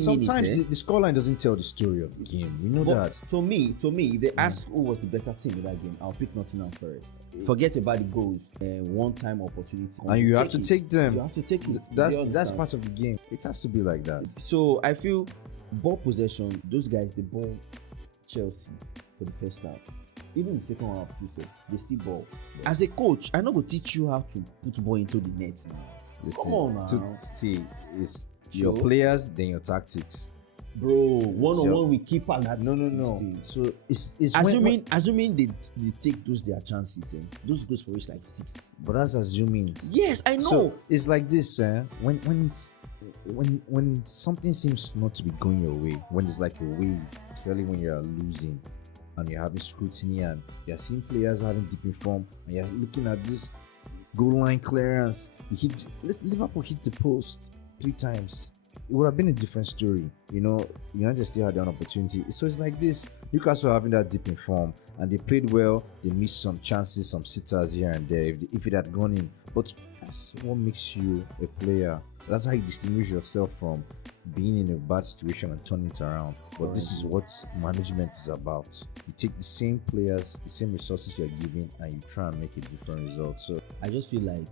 Sometimes the scoreline doesn't tell the story of the game. We know that. To me, if they ask who was the better team in that game, I'll pick Nottingham Forest. Forget about the goals. One-time opportunity. And you have to take them. You have to take it. That's part of the game. It has to be like that. So I feel ball possession, those guys, they ball Chelsea for the first half. Even the second half, they still ball. As a coach, I'm not going to teach you how to put ball into the net now. Listen, come on now. It's your players, then your tactics. Bro, one-on-one with keeper. No. So it's assuming they take those their chances, those goes for each like 6. But that's assuming. Yes, I know. So it's like this, when something seems not to be going your way, when it's like a wave, especially when you're losing and you're having scrutiny and you're seeing players having deep in form and you're looking at this goal line clearance, Liverpool hit the post 3 times. It would have been a different story. United still had an opportunity. So it's like this. Newcastle having that deep in form and they played well. They missed some chances, some sitters here and there if it had gone in. But that's what makes you a player. That's how you distinguish yourself from being in a bad situation and turning it around. But this is what management is about. You take the same players, the same resources you're giving, and you try and make a different result. So I just feel like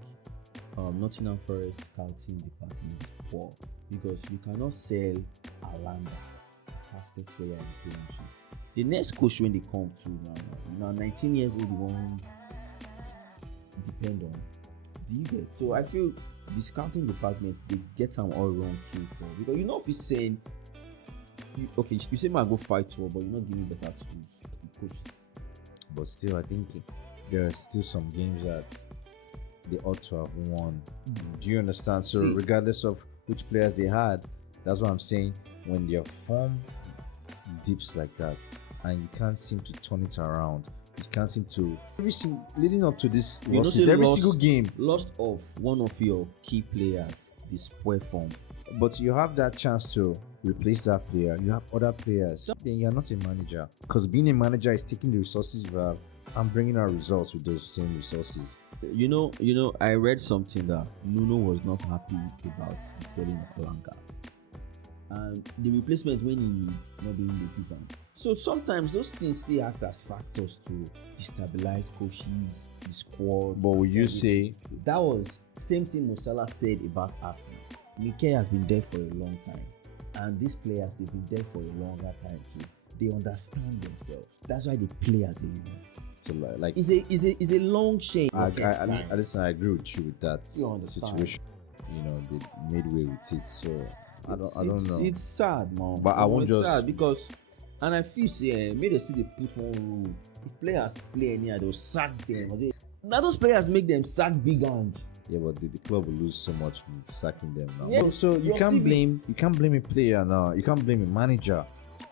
Nottingham Forest scouting department is poor because you cannot sell Alanda, the fastest player in the Premiership. The next coach when they come to now 19 years old, they won't depend on. Do you get? So I feel the scouting department, they get them all wrong too. Because if he's saying, you say man go fight war, but you're not giving better tools to the coaches. But still, I think there are still some games that they ought to have won. Do you understand? So regardless of which players they had, that's what I'm saying. When their form dips like that and you can't seem to turn it around, you can't seem to leading up to this losses, every single game lost of one of your key players, this poor form. But you have that chance to replace that player. You have other players. Then you're not a manager, because being a manager is taking the resources you have and bringing out results with those same resources. I read something that Nuno was not happy about the selling of Blanca and the replacement when he need not being the given. So sometimes those things still act as factors to destabilize coaches, the squad. But will you say that was same thing Mo Salah said about Arsenal? Mikel has been there for a long time, and these players, they've been there for a longer time too. They understand themselves. That's why they play as a unit. So like it's a long chain. I agree with you with that situation. They made way with it. So I don't know. It's sad, man. But I won't just sad because, and I feel maybe they see they put one rule. If players play anyhow, they'll sack them. Now those players make them sack big hand. Yeah, but the club will lose so much sacking them now. Yeah, so you can't blame a player now. You can't blame a manager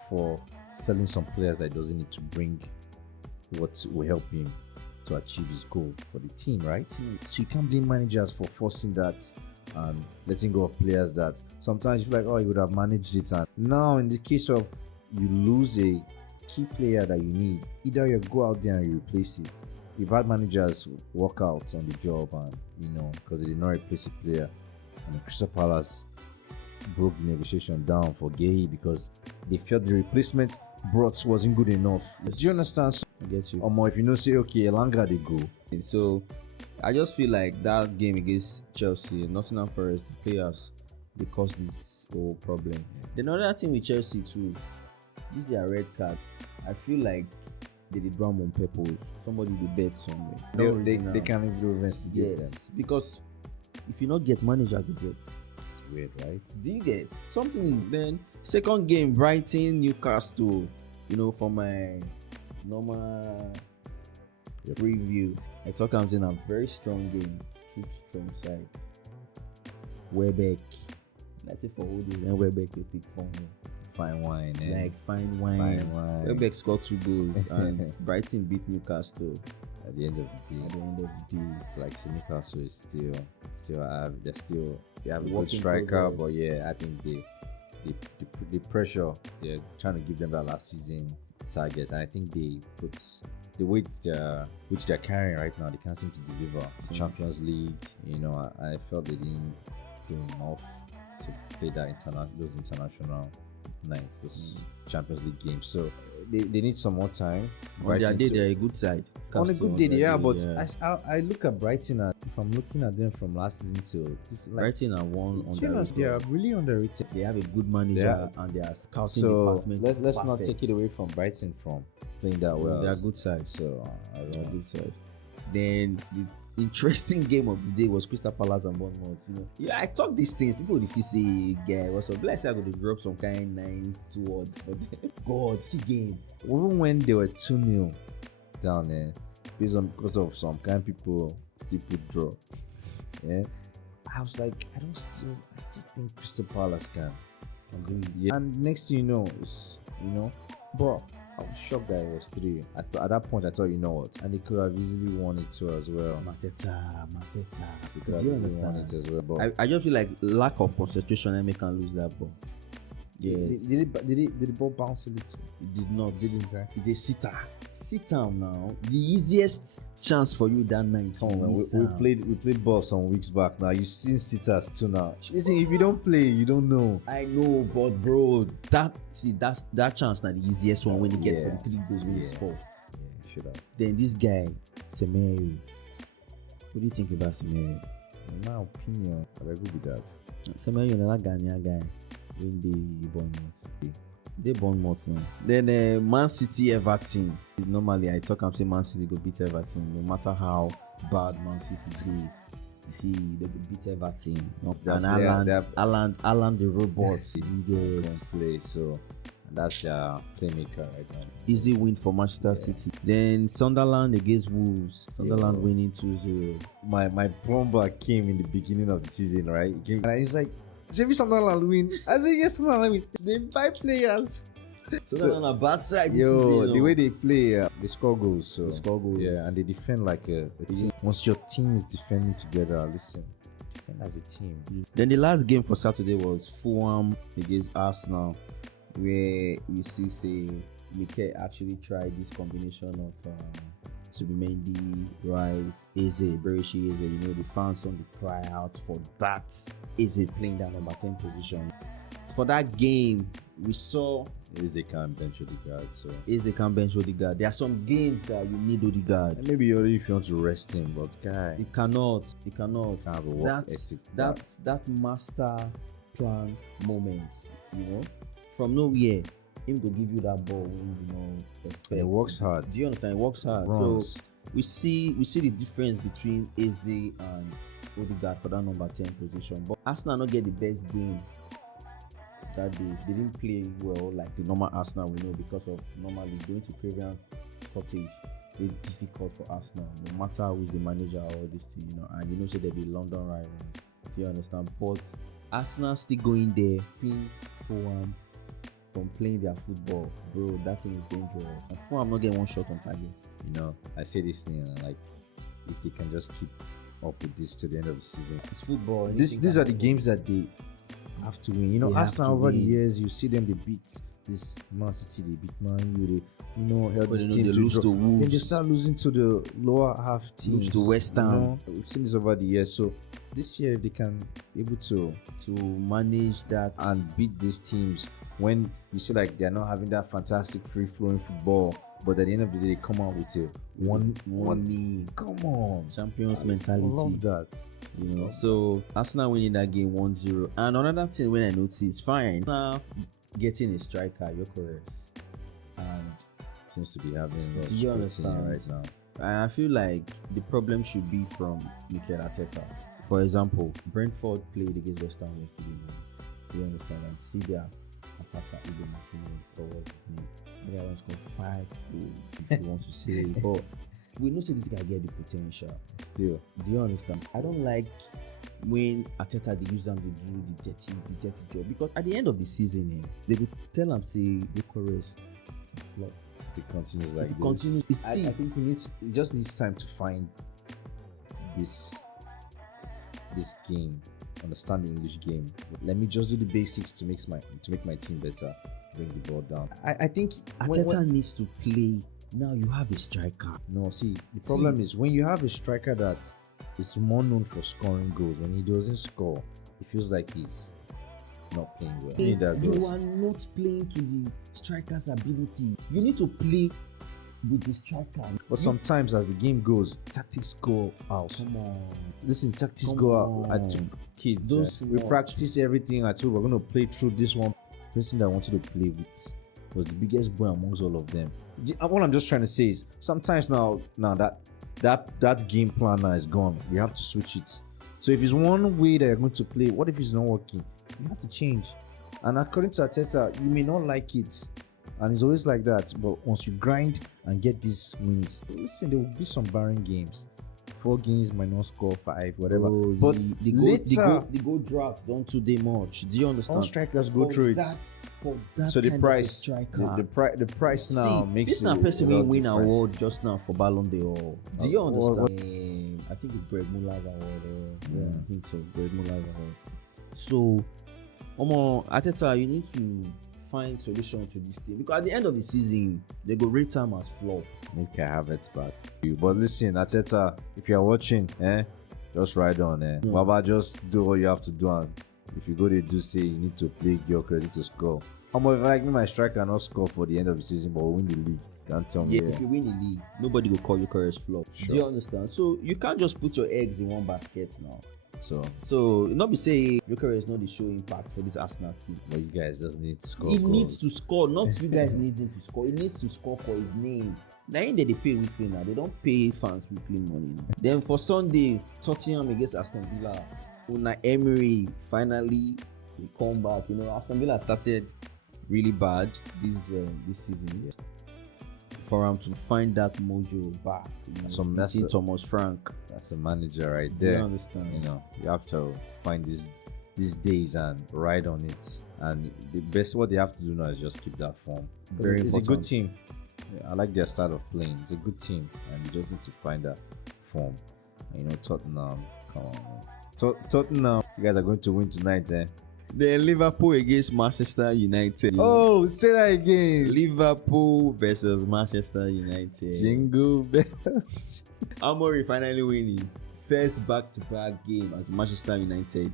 for selling some players that doesn't need to bring what will help him to achieve his goal for the team, right? So you can't blame managers for forcing that and letting go of players that sometimes you feel like, you would have managed it. And now in the case of you lose a key player that you need, either you go out there and you replace it. We've had managers walk out on the job and because they did not replace a player, and Crystal Palace broke the negotiation down for Gay because they felt the replacement brought wasn't good enough. Do you understand? So, I get you. Or more if say okay, longer they go. So I just feel like that game against Chelsea, Nottingham Forest, the players, they caused this whole problem. The another thing with Chelsea too, this is their red card. I feel like they did wrong on purpose. Somebody did bet somewhere. They can't even investigate them. Because if you not get manager, you get. It's weird, right? Do you get? Something is then. Second game, Brighton, Newcastle. For my normal preview, I talk about a very strong game, 2 strong side. Welbeck. Let's say for all this, then Welbeck will pick for me. Fine wine, like fine wine. Welbeck scored 2 goals and Brighton beat Newcastle. At the end of the day, it's like Newcastle is still they have a good striker, but I think the pressure, they're trying to give them that last season target, and I think they put the weight which they're carrying right now, they can't seem to deliver. Champions League, I felt they didn't do enough to play those international nights, those Champions League games. So they need some more time. On their day, they're a good side. On a good day, yeah. But yeah. I look at Brighton, and if I'm looking at them from last season to this, like, Brighton are one underrated. they are really underrated. They have a good manager and their scouting So department. let's not take it away from Brighton from playing that well. They're good side. So They're good side. Then the interesting game of the day was Crystal Palace and Bournemouth. You know, yeah, I talk these things. People if you say, "Guy, what's up?" Let's say I'm going to drop some kind nice 2 words for them. God, see game. even when they were 2-0 down there, because of some kind of people still put draw. Yeah, I was like, I still think Crystal Palace can. Agreed. Yeah. And next thing you know, but I was shocked that it was 3. At that point, I thought, you know what, and they could have easily won it too as well. Mateta. They could have Do you easily won understand? it as well. But I just feel like lack of concentration and make can lose that ball. Yes. Did the ball bounce a little? It did not. Didn't it? It's a sitter. Sit down now. The easiest chance for you that night. Come on, man. We played ball some weeks back. Now you've seen sitters too. Now listen, if you don't play, you don't know. I know, but bro, that chance na the easiest one when you get for the 3 goals when you score. Yeah, should have. Then this guy, Semedo. What do you think about Semedo? In my opinion, I will go with that. Semedo, na that Ghanaian guy, when they Bournemouth. They Bournemouth now. Then Man City Everton. Normally I talk and say Man City go beat Everton. No matter how bad Man City is, you see they go beat Everton. And Alan the robot. He can play, so that's their playmaker right now. Easy win for Manchester City. Then Sunderland against Wolves. Sunderland winning 2-0. My plumber came in the beginning of the season, right? He came and he's like, "Maybe Sunderland win." I said, "Yes, Sunderland win." They buy players. Sunderland on a bad side this Yo, season, the way they play, they score goals. So they score goals. Yeah, and they defend like a team. Once your team is defending together, listen, defend as a team. Then the last game for Saturday was Fulham against Arsenal, where we see say Mikel actually tried this combination of Subimendi, Rice, Eze, Bereshi Eze. You know, the fans don't cry out for that Eze playing that number 10 position. For that game, we saw Eze can't bench Odegaard, so Eze can bench Odegaard. There are some games that you need Odegaard. And maybe already if you want to rest him, but guy, He cannot. have a work ethic. That's that master plan moment. You know, from nowhere, him go give you that ball when you know expect. And he works hard. Do you understand? He works hard. Runs. So we see the difference between Eze and Odegaard for that number 10 position. But Arsenal not get the best game that day. They didn't play well like the normal Arsenal we know, because of normally going to Craven Cottage. It's difficult for Arsenal, no matter who's the manager or this thing, you know. And you know, so they be London rivals. Do you understand? But Arsenal still going there, playing Fulham from playing their football, bro. That thing is dangerous. And Fulham not getting one shot on target. You know, I say this thing, and like, if they can just keep up with this to the end of the season, It's football. these are the games that they have to win. You know, They have Arsenal to over the win. years, you see them, they beat this Man City, they beat Man U, help But this they team lose draw. to Wolves. Then they start losing to the lower half teams. Lose to West Ham. You know, we've seen this over the years. So this year they can able to manage that and beat these teams when you see like they're not having that fantastic free flowing football, but at the end of the day they come out with a one knee. Come on, Champions I mentality. love that. You know, so Arsenal winning that game 1-0. And another thing when I noticed, fine, now getting a striker, Gyokores, and Seems to be having lots Do you of understand? right now. and I feel like the problem should be from Mikel Arteta. For example, Brentford played against West Ham yesterday night. Do you understand? And see their attacker, Igor Martinez, or what's his name? The guy wants to score 5 goals, if you want to say. But we know say this guy get the potential. Still, Do you understand? I don't like when Arteta they use them to do the dirty job, because at the end of the season, they will tell him say Gyokores flop. if it continues like If it this, continues, I think he just needs time to find this game, understand the English game. Let me just do the basics to make my team better. Bring the ball down. I think Arteta needs to play. Now you have a striker. No, see, the problem is when you have a striker that is more known for scoring goals, when he doesn't score, it feels like he's not playing well. You need that You goals. are not playing to the striker's ability. You need to play with the striker. But sometimes as the game goes, tactics go out. Come on. Listen, tactics Come go on. out. I took kids. Don't We watch. practice everything. I told we're going to play through this one. The person that I wanted to play with was the biggest boy amongst all of them. What I'm just trying to say is sometimes now that game plan now is gone. We have to switch it. So if it's one way that you're going to play, what if it's not working? You have to change. And according to Arteta, you may not like it. And it's always like that. But once you grind and get these wins, listen, there will be some barren games. 4 games might not score 5, whatever. Bro, But the goal drought don't do they much. Do you understand? all strikers go through it. For that So the kind price, of a striker. the price now See, makes this it now person a lot will win different. award just now for Ballon d'Or. Do you what- understand? I think it's Greg Muller's award. Yeah, I think so. Greg Muller's award. So, Arteta, you need to find solution to this thing because at the end of the season, they go rate him as flop. Need Kai Havertz back. But listen, Arteta, if you're watching, just ride on. Baba, just do what you have to do. And if you go to do say you need to play Gyokores, need to score. If like me, my striker not score for the end of the season, but we'll win the league. Can't tell me. Yeah, if you win the league, nobody will call you Gyokores flop. Sure. Do you understand? So you can't just put your eggs in one basket now. So, not be saying Gyokores is not the show impact for this Arsenal team. but you guys just need to score. He goals. needs to score, not you guys need him to score. He needs to score for his name. Now they pay weekly now. They don't pay fans weekly money now. Then for Sunday, Tottenham against Aston Villa. Unai Emery finally he come back. You know, Aston Villa started really bad this season. For him to find that mojo back, you know, That's Thomas Frank. That's a manager right Do you there. understand? You know, you have to find these days and ride on it. And the best what they have to do now is just keep that form. Very It's a good important. team. Yeah, I like their style of playing. It's a good team, and you just need to find that form. And, you know, Tottenham, come on, man. Tottenham, you guys are going to win tonight, eh? Then Liverpool against Manchester United. Oh, say that again. Liverpool versus Manchester United. Jingle bells. Amorim finally winning first back-to-back game as Manchester United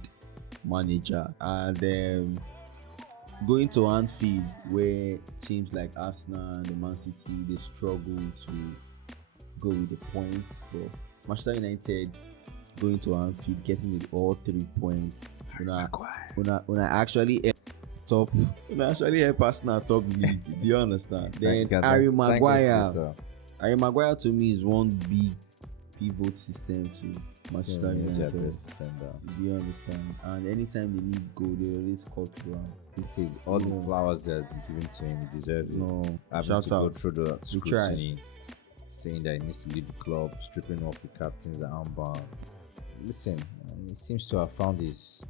manager, and going to Anfield where teams like Arsenal, the Man City, they struggle to go with the points. But Manchester United going to Anfield, getting all 3 points. Una actually help Arsenal top league. Do you understand? Then Harry Maguire. Harry Maguire to me is one big pivot system to Manchester United. Do you understand? And anytime they need goal, they always call through him. It is all the flowers that are given to him, he deserves it. No, Having shout to go out. through the We tried. scrutiny, saying that he needs to leave the club, stripping off the captain's armband. Listen, he seems to have found his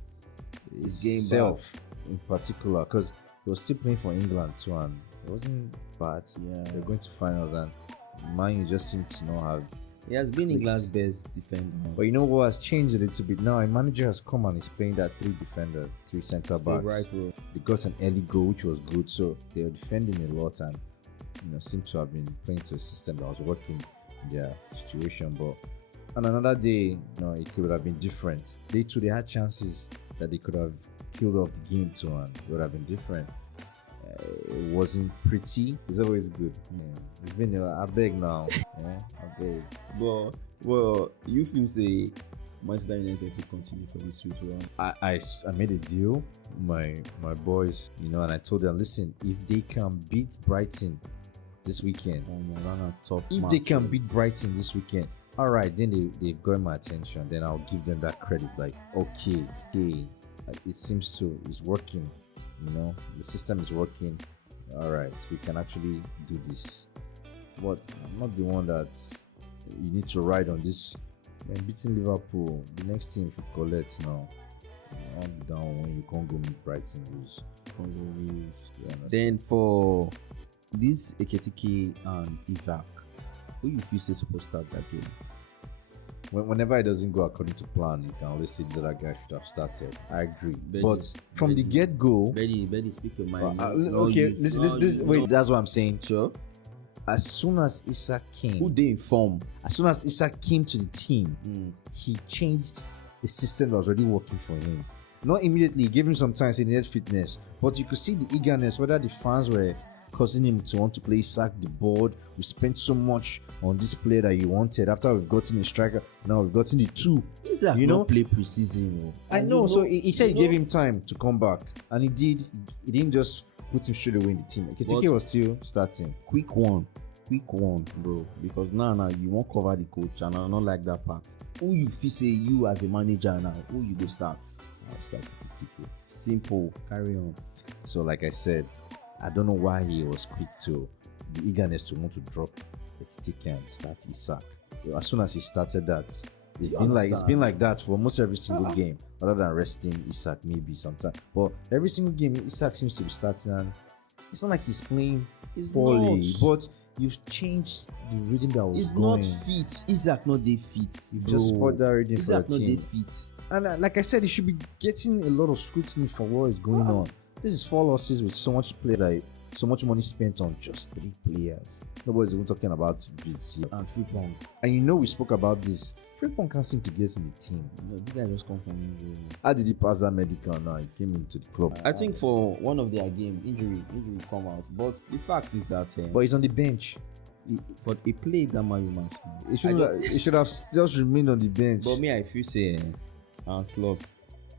game self in particular, because he was still playing for England too, and it wasn't bad. Yeah. They're going to finals, and Man U just seems to not have. He has been England's best defender. But you know what has changed a little bit now? A manager has come and is playing that 3 defender, 3 centre backs. Right, bro. They got an early goal, which was good, so they were defending a lot, and seem to have been playing to a system that was working in their situation. But on another day, it could have been different. They too, they had chances that they could have killed off the game too, and it would have been different. It wasn't pretty. It's always good. Yeah. It's been I beg now. I beg. Well, you feel say Manchester United will continue for this switch run. I made a deal, my boys, and I told them, listen, if they can beat Brighton this weekend, they can beat Brighton this weekend, all right, then they got my attention. Then I'll give them that credit. Like, okay, it seems to is working. The system is working. All right, we can actually do this. But I'm not the one that you need to ride on this. When beating Liverpool, the next team should collect now. I'm down when you can't go meet Brighton lose. Then for this Eketike and Isaac, who you feel is supposed to start that game? Whenever it doesn't go according to plan, you can always say this other guy should have started. I agree. Betty, but from the get-go, Betty, speak your mind. that's what I'm saying. Sure. As soon as Isaac came, Who they inform? As soon as Isaac came to the team, he changed the system that was already working for him. Not immediately, give him some time, say he needed fitness. But you could see the eagerness, whether the fans were causing him to want to play sack the board. We spent so much on this player that you wanted. After we've gotten a striker, now we've gotten the two. Isaac You know? not play preseason. I know, so he said he gave him time to come back. And he did. He didn't just put him straight away in the team. Ekitike was still starting. Quick one, bro. Because now you won't cover the coach, and I don't like that part. Who you feel say you as a manager now? Who you go start? I'll start Ekitike. Simple. Carry on. So like I said, I don't know why he was quick to the eagerness to want to drop Ekitike and start Isak. As soon as he started that, it's been like that for almost every single game, other than resting Isak maybe sometimes. But every single game, Isak seems to be starting, and it's not like he's playing poorly, but you've changed the rhythm that was It's going. not fit. Isaac not they fit. You've just spoiled that rhythm for Isaac the not they team. fit. And like I said, he should be getting a lot of scrutiny for what is going on. This is 4 losses with so much play, like so much money spent on just 3 players. Nobody's even talking about VC And Frimpong. And you know we spoke about this. Frimpong can't seem to get in the team. No, this guy just come from injury. How did he pass that medical now? He came into the club. I think for one of their game, injury come out. But the fact is that But he's on the bench. for a play that man match now. He should have just remained on the bench. But me, I feel say Slot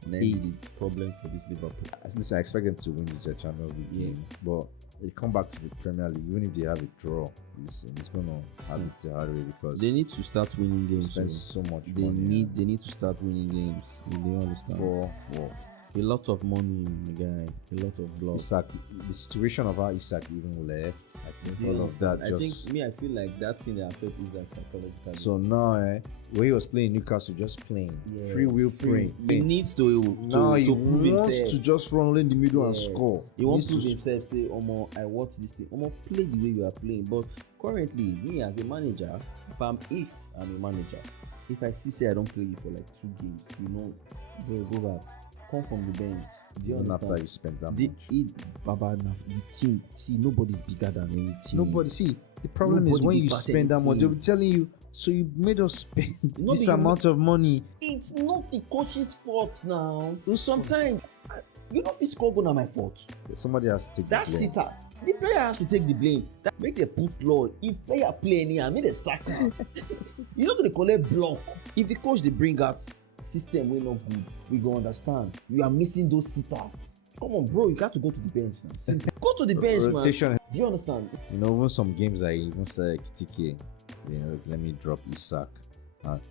maybe the problem for this Liverpool. Listen, I expect them to win this Champions League game. But they come back to the Premier League, even if they have a draw, listen, it's going to have it the hard way because They need to start winning games. spend so much They money. need to start winning games. If they understand. For A lot of money in the guy, a lot of blood. Isak, the situation of how Isak even left, I think Do you all of that understand? just. I feel like that thing that affect Isaac psychologically. So now, when he was playing Newcastle, just playing free will playing. He needs to Now he prove wants himself. to just run in the middle and Yes. score. He wants to needs prove himself. Say, "Omo, I want this thing. Omo, play the way you are playing." But currently, me as a manager, if I'm a manager, if I see I don't play you for like 2 games, bro, go back, come from the bench. Do you Even understand? after you spent that The much. team, see, nobody's bigger than any team. Nobody see the problem is Nobody when be you part spend that much, anything. they'll be telling you. So you made us spend No, this but you amount of money. It's not the coach's fault now. Sometimes, you know, if it's score goal, not my fault. Somebody has to take That the blame. sitter, the player has to take the blame. That make the put law. If player play anyhow, make the sack am. You not gonna collect block. If the coach they bring out system wey not good, we go understand. You are missing those sitters. Come on, bro, you got to go to the bench now. Simple. Go to the bench, Rotation. man. Do you understand? Even some games I even said Ekitike, let me drop Isak.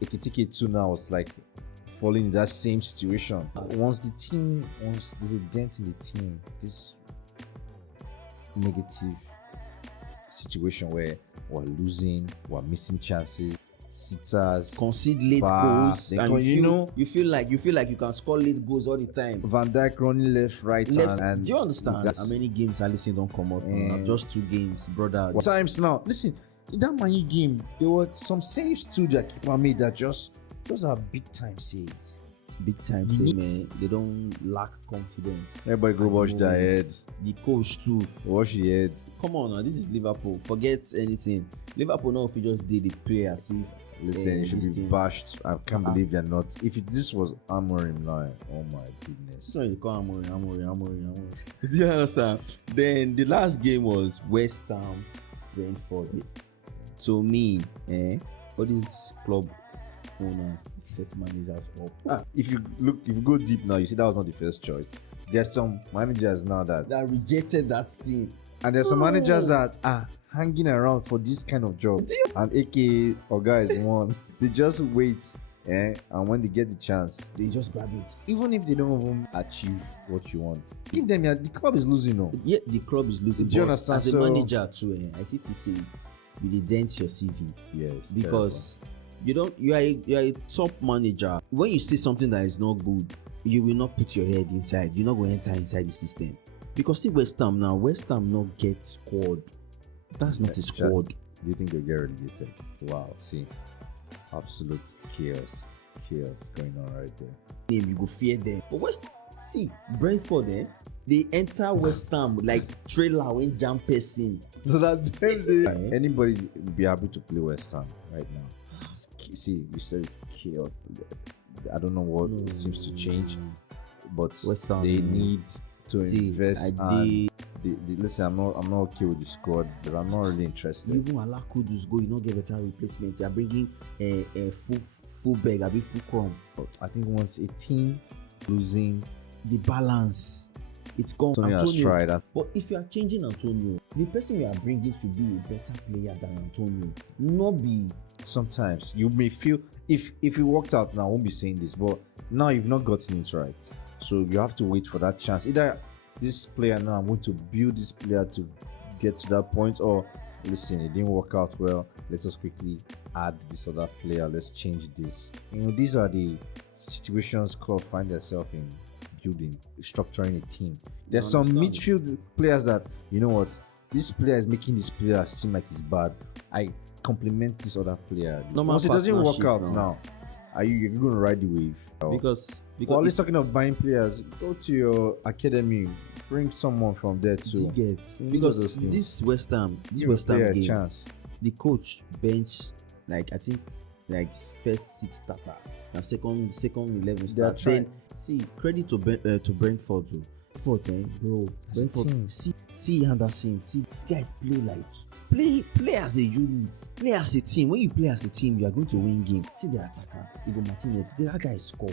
Ekitike too now was like falling in that same situation. Once there's a dent in the team, this negative situation where we're losing, we're missing chances, sitters, Concede late Bah, goals, they and call- you feel like you can score late goals all the time. Van Dijk running left, right, and Do you understand how many games Alisson don't come out? Just 2 games, brother. times now. Listen, in that Man U game, there were some saves too that keeper made that those are big time saves. Big time say, man, they don't lack confidence. Everybody go wash their heads. The coach too. Wash your head. Come on now, this is Liverpool. Forget anything. Liverpool now if you just did the play as if Listen, you should this be team- bashed. I can't believe you're not. If this was Amorim now, oh my goodness. So you call Amorim. Do you understand? Then the last game was West Ham, Brentford. To me, all these club owners set managers up. If you go deep now, you see that was not the first choice. There's some managers now that Rejected that thing. and there's some managers that are hanging around for this kind of job. And aka or guys one, they just wait, and when they get the chance, They just grab it. even if they don't even achieve what you want, give them. The club is losing now. Yeah, the club is losing. Do you but understand? As a So- manager too, I see if you say you dey dent your CV Yes, because you are a top manager. When you see something that is not good, you will not put your head inside. You're not going to enter inside the system because see West Ham now. West Ham not get squad. That's not a squad. Do you think they'll get relegated? Wow, see, absolute chaos going on right there. You go fear them. But see Brentford, they enter West Ham like trailer when jam person. So that anybody would be happy to play West Ham right now. See, you said it's chaos. I don't know what seems to change. but West Ham, they need to see, invest. Listen, I'm not okay with the squad because I'm not really interested. Even allow Kudus go, you not get better replacement. You are bringing a full bag, a bit full crumb. I think once a team losing, the balance, it's gone. Antonio has tried that. But if you are changing Antonio, the person you are bringing should be a better player than Antonio. Not be. Sometimes you may feel if it worked out now, I won't be saying this, but now you've not gotten it right, so you have to wait for that chance. Either this player, now I'm going to build this player to get to that point, or listen, it didn't work out well, let us quickly add this other player, let's change this. These are the situations club find themselves in, building, structuring a team. There's some midfield players that, you know what, this player is making this player seem like he's bad, I compliment this other player. Once it doesn't work out now, you're going to ride the wave. Because always talking of buying players, go to your academy, bring someone from there too. Because this West Ham game, chance. The coach bench, like I think, like first 6 starters, now second 11 starters. Then see, credit to Brentford too. Bro, Brentford. See Anderson. See, these guys play as a unit, play as a team. When you play as a team, you are going to win game. See the attacker, Igor Martinez, that guy score.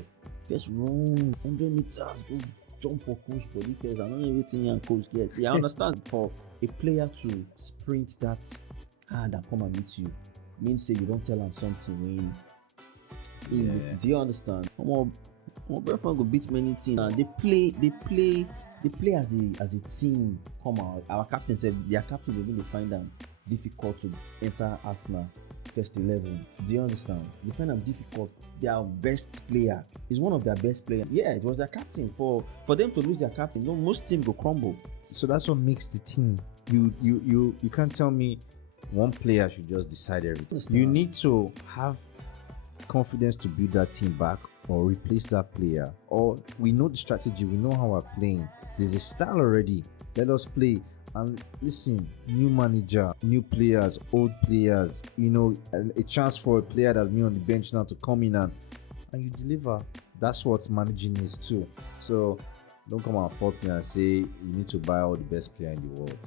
First run, 100 meters, go jump for coach for defense. I don't know everything young coach gets. I understand for a player to sprint that hard and come and meet you, means say you don't tell him something when. Do you understand? Brentford go beat many teams. They play as a team. Come out. Our captain said their captain is going to find them difficult to enter Arsenal first 11. Do you understand? They find them difficult. Their best player is one of their best players. Yeah, it was their captain. For them to lose their captain, most teams go crumble. So that's what makes the team. You can't tell me one player should just decide everything. You need to have confidence to build that team back or replace that player. Or we know the strategy, we know how we're playing. There's a style already. Let us play. And listen, new manager, new players, old players, a chance for a player that's been on the bench now to come in and you deliver. That's what managing is too. So don't come and fault me and say you need to buy all the best player in the world.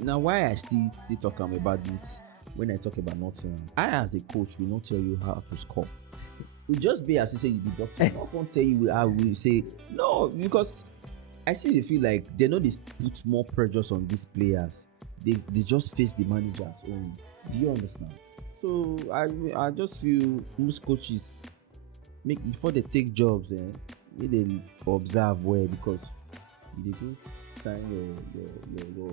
Now, why I still talk about this when I talk about Nottingham, I as a coach will not tell you how to score. We just be as you say you be doctor. I won't tell you how we say no, because I see they feel like they know they put more pressures on these players. They just face the manager's own. Do you understand? So I just feel most coaches before they take jobs, may they observe well, because they go sign your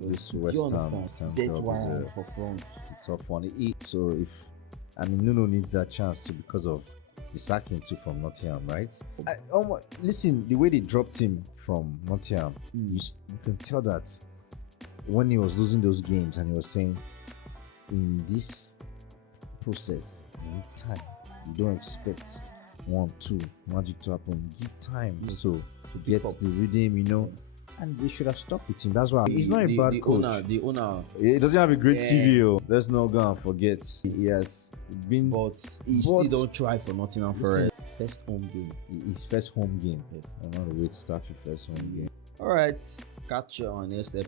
this West Ham debt warrants for front. It's a tough one. So if Nuno needs that chance too because of the sacking too from Nottingham, right? Listen, the way they dropped him from Nottingham, you can tell that when he was losing those games and he was saying, in this process, you need time. You don't expect 1-2 magic to happen. Give time to get the rhythm, and they should have stopped with him. That's why he's not a bad coach. The owner, he doesn't have a great CV. Let's not go and forget. He has been, but he still don't try for Nottingham Forest. First home game. His first home game. Yes. I'm not wait to start your first home game. All right. Catch you on next episode.